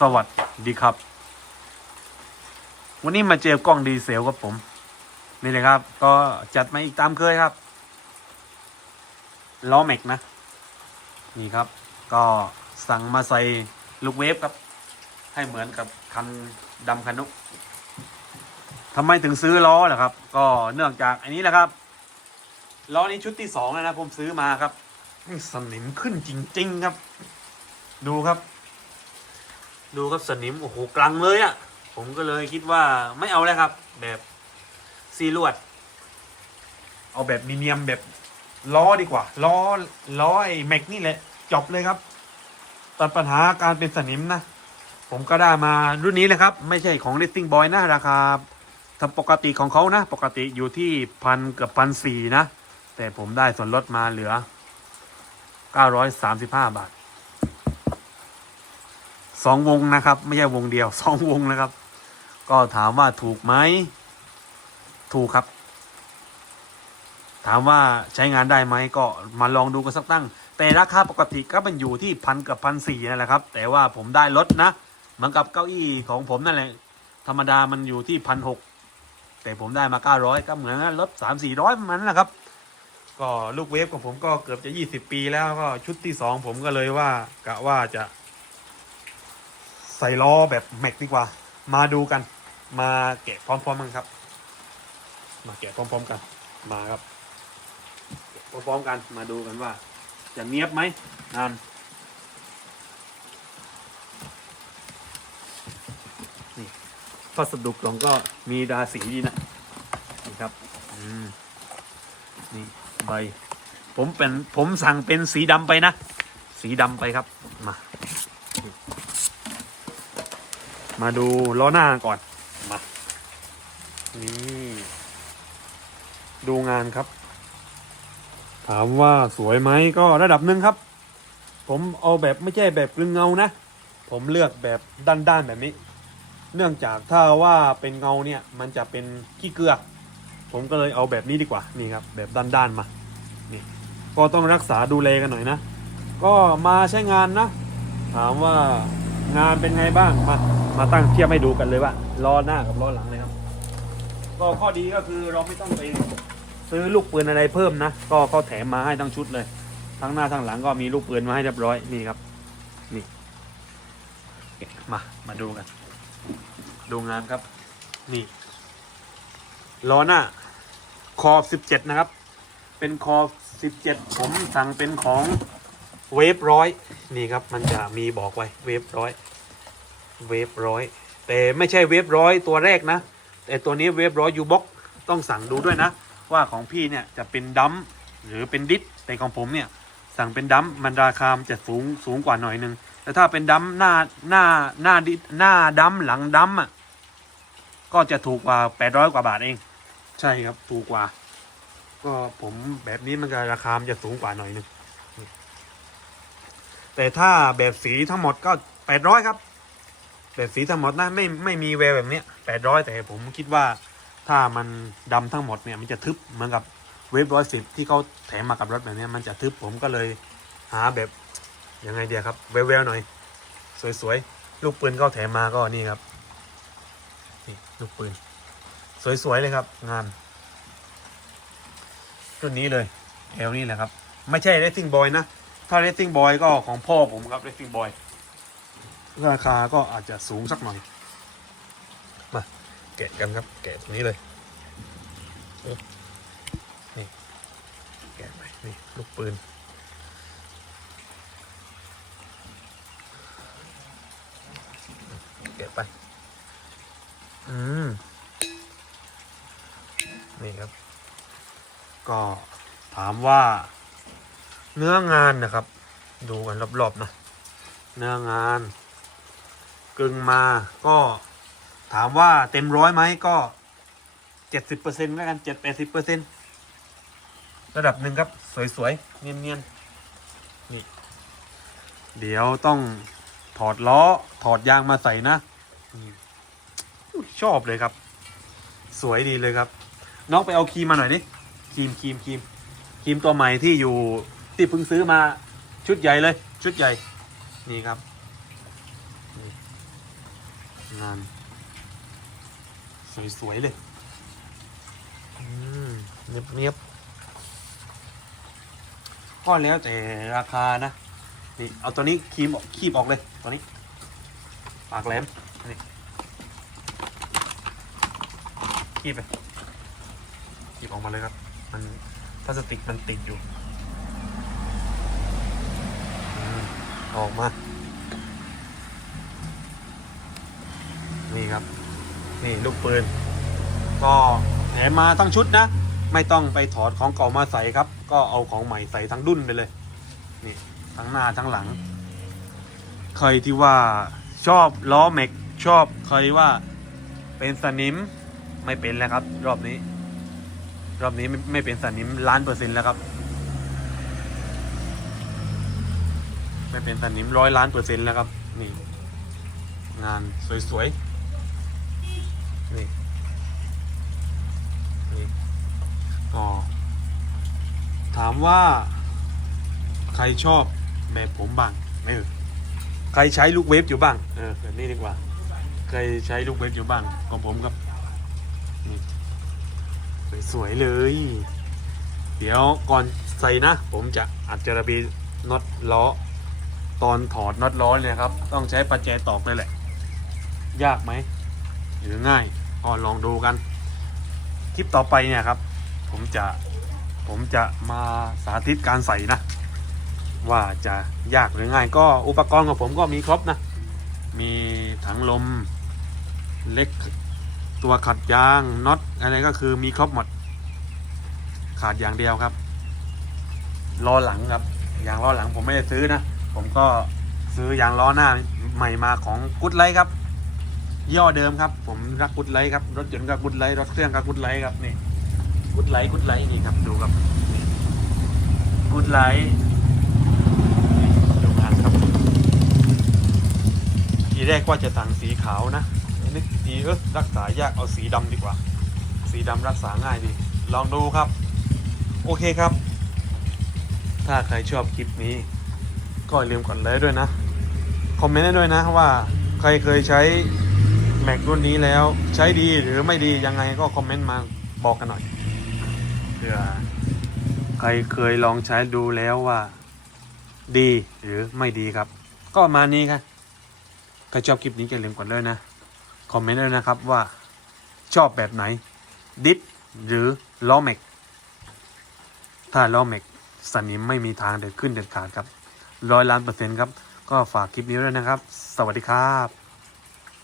สวัสดีครับ วันนี้มาเจอกล้องดีเซลครับผม นี่เลยครับ ก็จัดมาอีกตามเคยครับล้อแม็กนะ นี่ครับ ก็สั่งมาใส่ลูกเวฟครับ ให้เหมือนกับคันดำคันนุกทำไมถึงซื้อล้อล่ะครับ ก็เนื่องจากอันนี้แหละครับล้อนี้ชุดที่สองแล้วนะผมซื้อมาครับนี่สนิมขึ้นจริง ๆ ครับ ดูครับ ดูครับสนิมโอ้โหกลังเลยอะ่ะ ผมก็เลยคิดว่าไม่เอาแล้วครับ แบบซีลวด เอาแบบมีเนียมแบบล้อดีกว่า ล้อล้อไอ้แม็กนี่แหละจบเลยครับ ตัดปัญหาการเป็นสนิมนะ ผมก็ได้มารุ่นนี้เลยครับ ไม่ใช่ของ Racing Boy นะราคาทำปกติของเขานะ ปกติอยู่ที่พันเกือบพันสี่นะ แต่ผมได้ส่วนลดมาเหลือ 935 บาท สองวงนะครับ ไม่ใช่วงเดียวสองวงนะครับ ก็ถามว่าถูกไหมถูกครับ ถามว่าใช้งานได้ไหมก็มาลองดูกันสักตั้ง แต่ราคาปกติก็เป็นอยู่ที่พันกับพันสี่นั่นแหละครับ แต่ว่าผมได้ลดนะเหมือนกับเก้าอี้ของผมนั่นแหละ ธรรมดามันอยู่ที่พันหกแต่ผมได้มาเก้าร้อยก็เหมือนกันลดสามสี่ร้อยประมาณนั้นแหละครับ ก็ลูกเวฟของผมก็เกือบจะยี่สิบปีแล้วก็ชุดที่สองผมก็เลยว่ากะว่าจะ ส่ล้อแบบแม็กดีกว่า มาดูกัน มาแกะพร้อมๆกันครับ มาแกะพร้อมๆกัน มาครับพร้อมๆกันมาดูกันว่า จะเนียบไหมนานนี่พัสดุกล่องก็มีดาสีดีนะนี่ครับอืมนี่ใบ ผมเป็นผมสั่งเป็นสีดำไปนะ สีดำไปครับมา มาดูล้อหน้าก่อน มา นี่ ดูงานครับ ถามว่าสวยไหมก็ระดับหนึ่งครับ ผมเอาแบบไม่ใช่แบบกลึงเงานะ ผมเลือกแบบด้านๆแบบนี้ เนื่องจากถ้าว่าเป็นเงาเนี่ย มันจะเป็นขี้เกลือ ผมก็เลยเอาแบบนี้ดีกว่า นี่ครับ แบบด้านๆมา นี่ ก็ต้องรักษาดูแลกันหน่อยนะ ก็มาใช้งานนะ ถามว่างานเป็นไงบ้างมา มาตั้งเทียบให้ดูกันเลยว่าล้อหน้ากับล้อหลังเลยครับ ก็ข้อดีก็คือเราไม่ต้องไปซื้อลูกปืนอะไรเพิ่มนะ ก็เขาแถมมาให้ทั้งชุดเลย ทั้งหน้าทั้งหลังก็มีลูกปืนมาให้เรียบร้อยนี่ครับ นี่ มา มาดูกัน ดูงานครับ นี่ล้อหน้า คอ17นะครับ เป็นคอ17ผมสั่งเป็นของเวฟร้อยนี่ครับ มันจะมีบอกไว้เวฟร้อย เวฟร้อยแต่ไม่ใช่เวฟร้อยตัวแรกนะ แต่ตัวนี้เวฟร้อยยูบ็อกต้องสั่งดูด้วยนะ ว่าของพี่เนี่ยจะเป็นดัมหรือเป็นดิสแต่ของผมเนี่ยสั่งเป็นดัมมันราคามันจะสูงสูงกว่าหน่อยนึงแต่ถ้าเป็นดัมหน้าหน้าหน้าดิสหน้าดัมหลังดัมอะก็จะถูกกว่า800กว่าบาทเอง ใช่ครับถูกกว่า ก็ผมแบบนี้มันก็ราคามันจะสูงกว่าหน่อยนึงแต่ถ้าแบบสีทั้งหมดก็800ครับ แบบสีทั้งหมดนะไม่ไม่มีแววแบบเนี้ยแปดร้อยแต่ผมคิดว่าถ้ามันดำทั้งหมดเนี่ยมันจะทึบเหมือนกับเวฟร้อยสิบที่เขาแถมมากับรถแบบนี้มันจะทึบผมก็เลยหาแบบยังไงเดียครับแววๆหน่อย สวยๆ ลูกปืนเขาแถมมาก็นี่ครับนี่ลูกปืน สวยๆเลยครับ งานรุ่นนี้เลยแอลนี่แหละครับ ไม่ใช่ Racing Boy นะ ถ้า Racing Boy ก็ของพ่อผมครับ Racing Boy ราคาก็อาจจะสูงสักหน่อย มา แกะกันครับ แกะตรงนี้เลยเออนี่ แกะไปนี่ลูกปืน แกะไป อืม นี่ครับ ก็ถามว่าเนื้องานนะครับ ดูกันรอบๆนะเนื้องาน กึ่งมาก็ถามว่าเต็มร้อยไหมก็เจ็ดสิบเปอร์เซ็นต์แล้วกันเจ็ดแปดสิบเปอร์เซ็นต์ระดับหนึ่งครับ สวยๆ เนียนๆ นี่ เดี๋ยวต้องถอดล้อถอดยางมาใส่นะชอบเลยครับ สวยดีเลยครับ น้องไปเอาครีมมาหน่อยดิครีมครีมครีมครีมตัวใหม่ที่อยู่ที่เพิ่งซื้อมาชุดใหญ่เลย ชุดใหญ่ นี่ครับ งาน สวย ๆ เลยอืมเนียบเนียบๆก็แล้วแต่ราคานะ นี่ เอาตัวนี้คีมออกคีบออกเลย ตัวนี้ ปากแหลม นี่ คีบไป คีบออกมาเลยครับ มันพลาสติกมันติดอยู่อืมออกมา นี่ครับ นี่ลูกปืน ก็แถมมาทั้งชุดนะ ไม่ต้องไปถอดของเก่ามาใส่ครับ ก็เอาของใหม่ใส่ทั้งดุนไปเลย นี่ทั้งหน้าทั้งหลัง ใครที่ว่าชอบล้อแม็กชอบใครว่าเป็นสนิมไม่เป็นแล้วครับ รอบนี้ รอบนี้ไม่ไม่เป็นสนิมล้านเปอร์เซ็นต์แล้วครับ ไม่เป็นสนิมร้อยล้านเปอร์เซ็นต์แล้วครับ นี่ งานสวยๆ นี่นี่อ๋อถามว่า ใครชอบแบบผมบ้างเออใครใช้ลูกเวฟอยู่บ้างเออแบบนี้ดีกว่า ใครใช้ลูกเวฟอยู่บ้างของผมครับนี่สวยๆเลย เดี๋ยวก่อนใส่นะ ผมจะอัดจระบีน็อตล้อ ตอนถอดน็อตล้อเลยครับ ต้องใช้ประแจตอกเลยแหละ ยากไหม หรือง่าย ก็ลองดูกัน คลิปต่อไปเนี่ยครับ ผมจะผมจะมาสาธิตการใส่นะ ว่าจะยากหรือง่ายก็อุปกรณ์ของผมก็มีครบนะ มีถังลมเล็กตัวขัดยางน็อตอะไรก็คือมีครบหมด ขาดอย่างเดียวครับล้อหลังครับยางล้อหลังผมไม่ได้ซื้อนะ ผมก็ซื้อยางล้อหน้าใหม่มาของกุดไลท์ครับ ย่อเดิมครับ ผมรักกุดไลท์ครับ รถยนต์ก็กุดไลท์รถเครื่องก็กุดไลท์ครับนี่กุดไลท์กุดไลท์นี่ครับดูครับกุดไลท์ดูงานครับ ทีแรกว่าจะสั่งสีขาวนะนึกทีเออรักษายากเอาสีดำดีกว่า สีดำรักษาง่ายดี ลองดูครับ โอเคครับ ถ้าใครชอบคลิปนี้ ก็อย่าลืมกดไลค์ด้วยนะ คอมเมนต์ได้ด้วยนะว่าใครเคยใช้ แม็กรุ่นนี้แล้วใช้ดีหรือไม่ดียังไงก็คอมเมนต์มาบอกกันหน่อยเผื่อใครเคยลองใช้ดูแล้วว่า ดีหรือไม่ดีครับ ก็ประมาณนี้ครับใครชอบคลิปนี้อย่าลืมกดเลยนะ คอมเมนต์ด้วยนะครับว่าชอบแบบไหน ดิสหรือล้อแม็ก ถ้าล้อแม็กสนิมไม่มีทางเด็ดขึ้นเด็ดขาดครับร้อยล้านเปอร์เซ็นต์ครับ ก็ฝากคลิปนี้ด้วยนะครับ สวัสดีครับ